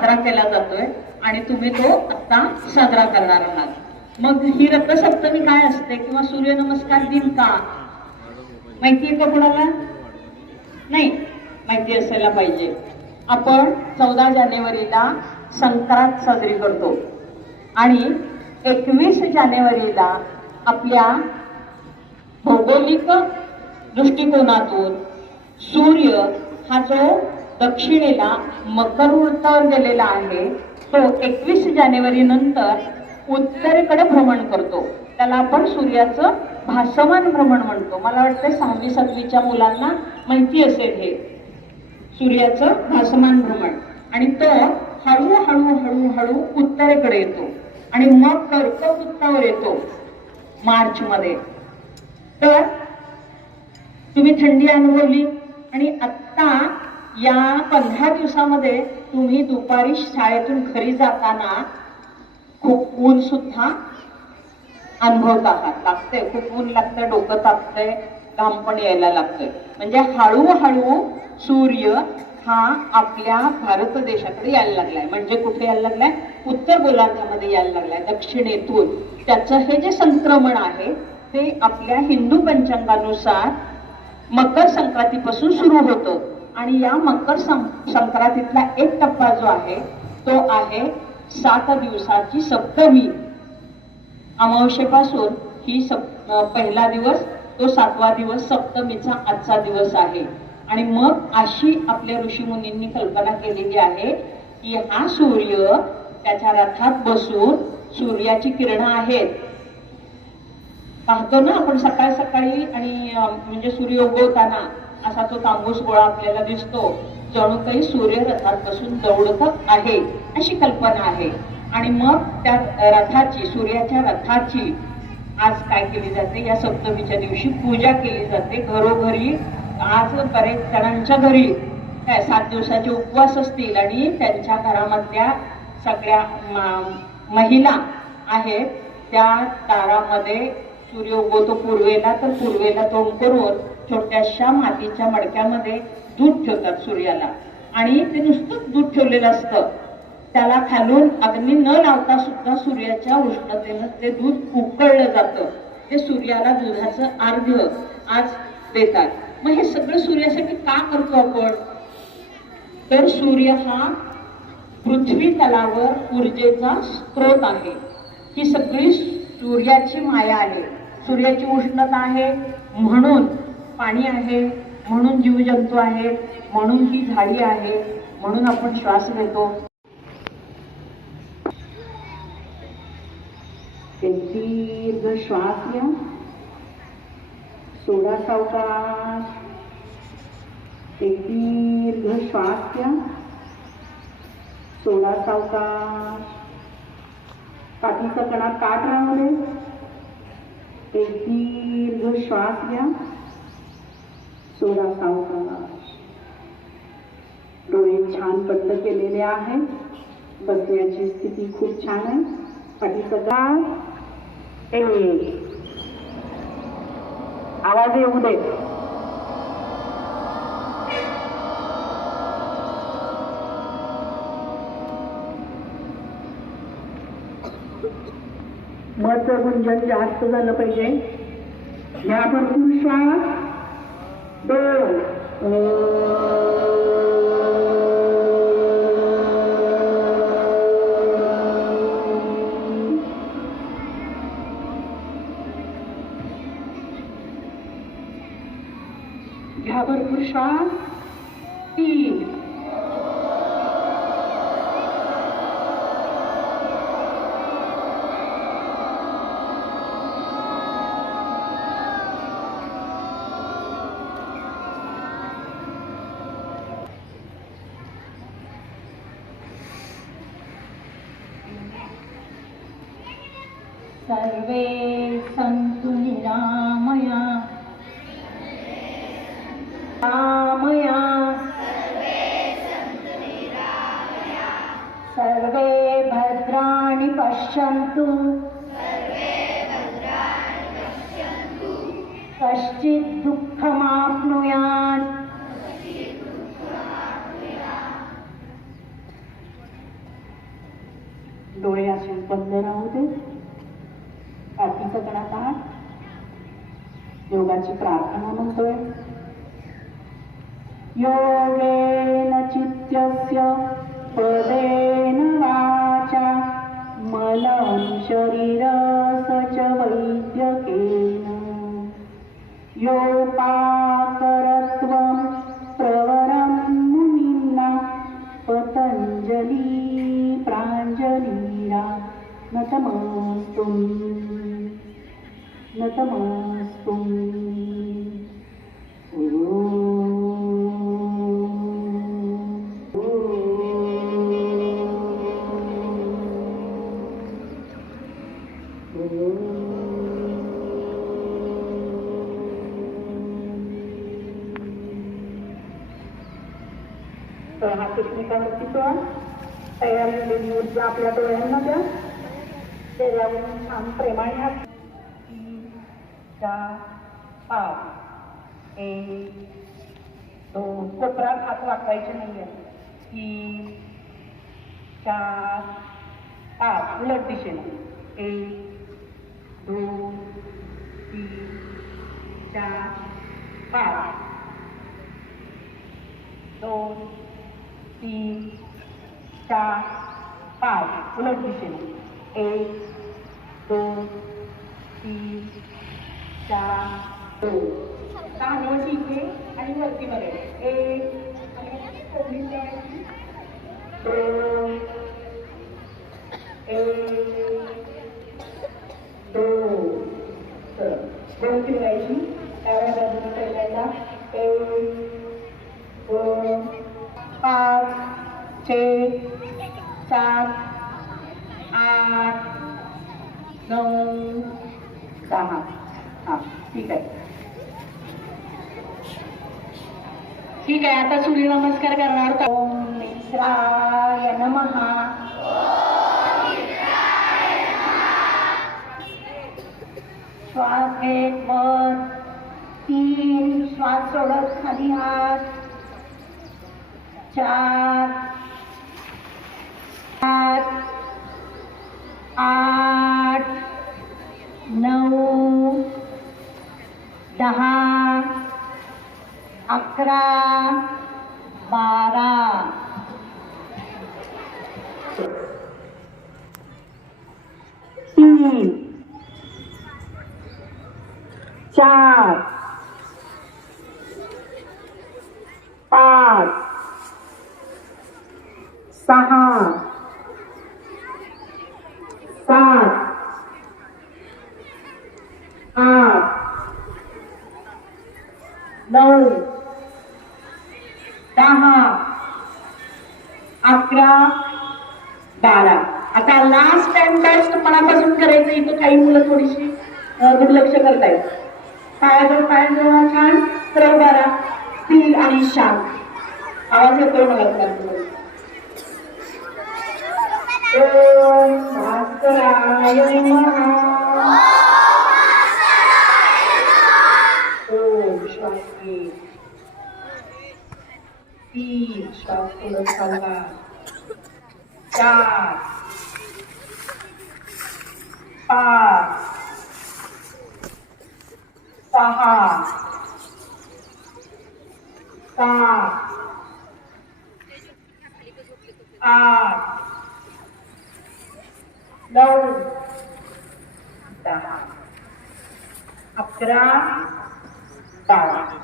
साजरा केला जातोय आणि तुम्ही तो आता साजरा करणार आहात. मग ही रथसप्तमी काय असते किंवा सूर्यनमस्कार दिन का? माहितीये का कोणाला? नाही माहिती असायला पाहिजे. आपण चौदा जानेवारीला संक्रांत साजरी करतो. आणि एकवीस जानेवारीला आपल्या भौगोलिक दृष्टिकोनातून सूर्य हा जो दक्षिणेला मकर उत्तर गेलेला आहे. तो एकवीस जानेवारी नंतर उत्तरेकडे भ्रमण करतो. त्याला आपण सूर्याचं भासमान भ्रमण म्हणतो. मला वाटतं सहावी सातवीच्या मुलांना माहिती असेल हे. सूर्याचं भासमान भ्रमण. आणि तो हळूहळू हळूहळू उत्तरेकडे येतो. आणि मग कर्कवृत्तावर येतो. मार्च मध्ये तर तुम्ही थंडी अनुभवली. आणि आत्ता या पंधरा दिवसामध्ये तुम्ही दुपारी शाळेतून घरी जाताना खूप ऊन सुद्धा अनुभवत आहात. लागतंय खूप ऊन लागतंय डोकं तापतंय घाम पण यायला लागतंय. म्हणजे हळूहळू सूर्य हा आपल्या भारत देशाकडे यायला लागलाय. म्हणजे कुठे यायला लागलाय? उत्तर गोलार्धामध्ये यायला लागलाय दक्षिणेतून. त्याचं हे जे संक्रमण आहे ते आपल्या हिंदू पंचांगानुसार मकर संक्रांतीपासून सुरू होतं. आणि या मकर संक्रांतीतला एक टप्पा जो आहे तो आहे सात दिवसाची सप्तमी. अमावशेपासून ही सप पहिला दिवस तो सातवा दिवस सप्तमीचा आजचा दिवस आहे. आणि मग अशी आपल्या ऋषीमुनींनी कल्पना केलेली आहे की हा सूर्य त्याच्या रथात बसून सूर्याची किरणं आहेत. पाहतो ना आपण सकाळी सकाळी आणि म्हणजे सूर्य उगवताना. असा तो तांबूस गोळा आपल्याला दिसतो जणू काही सूर्य रथात बसून दौडत आहे अशी कल्पना आहे. आणि मग त्या रथाची सूर्याच्या रथाची आज काय केली जाते? या सप्तमीच्या दिवशी पूजा केली जाते घरोघरी. आज बरेच जणांच्या घरी काय सात दिवसाचे उपवास असतील आणि त्यांच्या घरामधल्या सगळ्या महिला आहेत त्या तारामध्ये सूर्य उगवतो पूर्वेला तर पूर्वेला तोंड करून छोट्याशा मातीच्या मडक्यामध्ये दूध ठेवतात सूर्याला. आणि ते नुसतंच दूध ठेवलेलं असतं. त्याला खालून अग्नी न लावता सुद्धा सूर्याच्या उष्णतेनं ते दूध उकळलं जातं. ते सूर्याला दुधाचं अर्घ्य आज देतात. मग हे सगळं सूर्यासाठी का करतो आपण? तर सूर्य हा पृथ्वी तलावर ऊर्जेचा स्रोत आहे. ही सगळी सूर्याची माया आहे. सूर्याची उष्णता आहे म्हणून पाणी आहे म्हणून जीवजंतू आहेत म्हणून ही झाडी आहे म्हणून आपण श्वास घेतो. दीर्घ श्वास घ्या. सोडा सावकाश. एक दीर्घ श्वास घ्या. सोडा सावकाश. पाठीचा कणा काट राहू दे. एक दीर्घ श्वास घ्या. सोळा सावकाश डोळे छान बंद केलेले आहेत. बसण्याची स्थिती खूप छान आहे. पाठी काट आवाज येऊ दे. मचं गुंजन जास्त झालं पाहिजे. या भरपूर श्वास. दोन घ्या सर्वे सन्तु निरामया रामया सर्वे भद्राणि पश्यन्तु कश्चित् दुःखमाप्नुयात् योगाची प्रार्थना म्हणतोय. योगेन चित्तस्य पदेन वाचा मलं शरीरस च वैद्यकेन. योपा तर हा कृष्णिकाचा तयार झालेली ऊर्जा आपल्या डोळ्यांना द्या शरीरावरून छान प्रेमाने हात तीन चार पाच एक दोन. कोपरात हात वापरायचे नाही आहे तीन चार पाच. उलट दिशेने. एक दोन तीन चार पाच. दोन तीन चार पाच उलट दिशेने एक दोन तीन चार दोन कानवट इथे आणि वरती बघायचं एक दोन एक दोन चल दोन फिरवायची डाव्या बाजूला पहिल्यांदा एक दोन पाच छे सात आठ नऊ दहा हा ठीक आहे. ठीक आहे आता सूर्यनमस्कार करणार. ओम मित्राय नमहा श्वास घेत वर तीन श्वास सोडत खाली हात. चार सात आठ नऊ दहा अकरा बारा तीन चार नऊ दहा अकरा बारा. आता लास्ट टाइम टेस्ट मनापासून करायचं इथं काही मुलं थोडीशी दुर्लक्ष करतायत. पायाजवळ पायाजवळ छान सरळ बारा. स्थिर आणि शांत. आवाज येतोय मला तुम्हाला ओम भास्कराय नमः. ओम श्वास घे. तीन श्वास सोडत चालला चार पाच सहा सात आठ नऊ दहा अकरा बारा